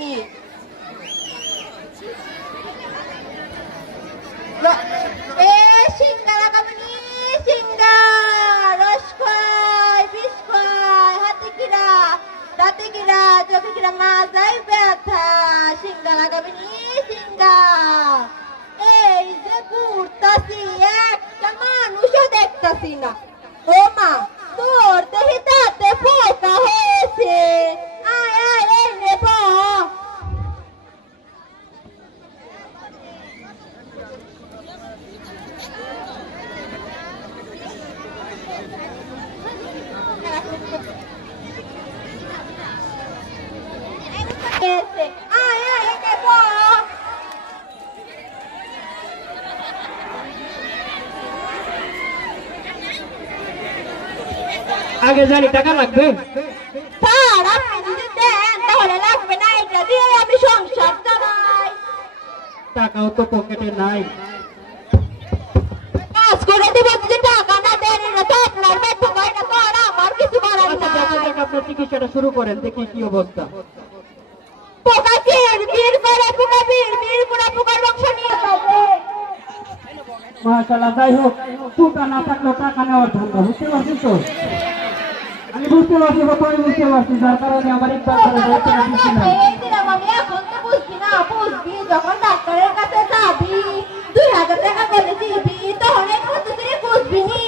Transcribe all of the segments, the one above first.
নি এ সিঙ্গা লাগাবনি সিঙ্গা রস খায় বিষ খায় হাতে কিরা চোখে কিরা মাজাই ব্যথা সিঙ্গা লাগাবনি সিঙ্গা এই যে ঘুরতাছি একটা মানুষও দেখতাছি না ও মা তোর দেহে তাতে ফোকা হয়েছে আয় আয় এই নেব আয় আয় এই নেব আগে জানি টাকা লাগবে স্যার আপনি যদি দেন তাহলে লাগবে না এটা দিয়ে আমি সংসার চালাই টাকাও তো পকেটে নাই কাজ করে দিব যদি টাকা না দেন এটা তো আপনার ব্যর্থ এটা তো আর আমার কিছু করার আচ্ছা নাই যাকে আপনার চিকিৎসাটা শুরু করেন দেখি কি অবস্থা পোকা বীর করে পোকা বীর পুরা পোকার বংশ নিয়ে যাবে মাশাআল্লাহ যাই হোক টাকা না থাকলেও টাকা নেওয়ার ধান্দা বুঝতে পারছি তো আমি বুঝতে পারছি বাপাই বুঝতে পারছি যার কারণে আমার একবার করে দিচ্ছিলাম এই দিলাম আমি এখন তো বুঝছি না বুঝবি যখন ডাক্তারের কাছে যাবি 2000 টাকা করে দিবি তখন এই পদ্ধতি বুঝবি নি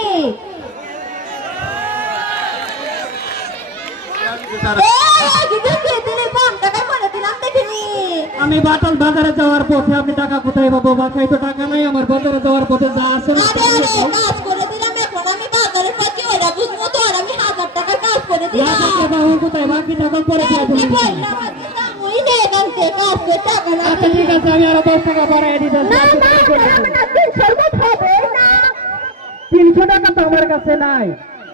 আমি বাটাল বাজারে যাওয়ার পথে আপনি টাকা কোথায় পাবো বাসায় তো টাকা নাই আমার বাজারে যাওয়ার পথে যা আছে না কাজ করে দিলাম এখন আমি বাজারের কাছে ওরা বুঝবো তো আর আমি 1000 টাকা কাজ করে দিলাম কোথায় বাকি টাকা পরে দিয়ে দেবো ওই যে কাছে কাজ করে টাকা না আচ্ছা ঠিক আছে আমি আরো 10 টাকা বাড়াই দিতেছি না না সর্বত হবে না 300 টাকা তো আমার কাছে নাই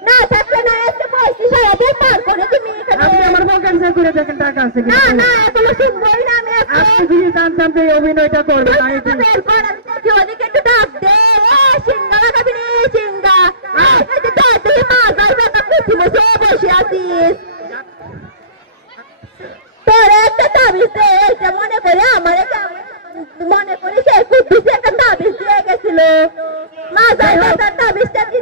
না থাকলে না এসে পয়সা সারাদিন পার করে তুমি আপনি আমার পকেট চেক করে দেখেন টাকা আছে না কিনা না এগুলো শুনবই না আমি আপনি যদি জানতাম যে এই অভিনয়টা করবেন আমি এরপর আমি কি ওদিকে একটু ডাক দে সিঙ্গা লাগাবি নি সিঙ্গা এই যে তোর তুই মাজার ব্যথা কুচি বসে বসে আছিস তোর একটা তাবিজ দে এইটা মনে করে আমার মনে করে সেই কুদ্দুসে একটা তাবিজ দিয়ে গেছিল মাজার ব্যথার তাবিজ